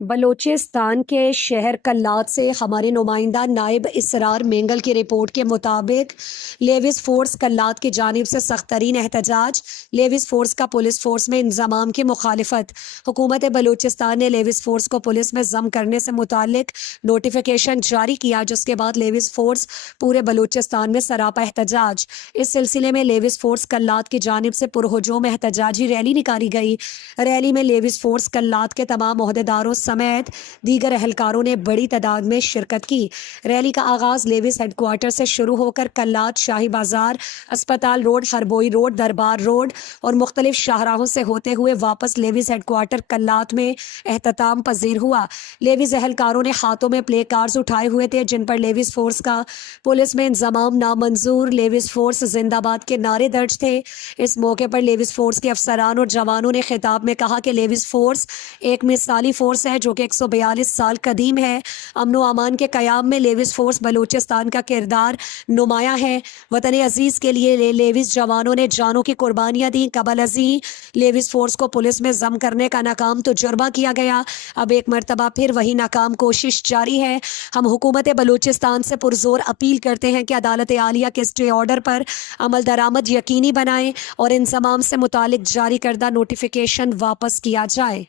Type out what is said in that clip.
بلوچستان کے شہر کلات سے ہمارے نمائندہ نائب اسرار مینگل کی رپورٹ کے مطابق لیوز فورس کلات کی جانب سے سخت ترین احتجاج، لیوز فورس کا پولیس فورس میں انضمام کی مخالفت۔ حکومت بلوچستان نے لیوز فورس کو پولیس میں ضم کرنے سے متعلق نوٹیفیکیشن جاری کیا، جس کے بعد لیوز فورس پورے بلوچستان میں سراپا احتجاج۔ اس سلسلے میں لیوز فورس کلات کی جانب سے پرہجوم احتجاجی ریلی نکالی گئی۔ ریلی میں لیوز فورس کلات کے تمام عہدیداروں سمیت دیگر اہلکاروں نے بڑی تعداد میں شرکت کی۔ ریلی کا آغاز لیوز ہیڈ کوارٹر سے شروع ہو کر کلات، شاہی بازار، اسپتال روڈ، ہربوئی روڈ، دربار روڈ اور مختلف شاہراہوں سے ہوتے ہوئے واپس لیوز ہیڈ کوارٹر کلات میں اختتام پذیر ہوا۔ لیوز اہلکاروں نے ہاتھوں میں پلے کارڈز اٹھائے ہوئے تھے، جن پر لیوز فورس کا پولیس میں انضمام نامنظور، لیوز فورس زندہ باد کے نعرے درج تھے۔ اس موقع پر لیوز فورس کے افسران اور جوانوں نے خطاب میں کہا کہ لیوز فورس ایک مثالی فورس ہے جو کہ 142 سال قدیم ہے۔ امن و امان کے قیام میں لیوز فورس بلوچستان کا کردار نمایاں ہے۔ وطن عزیز کے لیے لیوز جوانوں نے جانوں کی قربانیاں دیں۔ قبل ازیں لیوز فورس کو پولیس میں ضم کرنے کا ناکام تجربہ کیا گیا، اب ایک مرتبہ پھر وہی ناکام کوشش جاری ہے۔ ہم حکومت بلوچستان سے پرزور اپیل کرتے ہیں کہ عدالت عالیہ کے اسٹے آرڈر پر عمل درآمد یقینی بنائیں اور انضمام سے متعلق جاری کردہ نوٹیفیکیشن واپس کیا جائے۔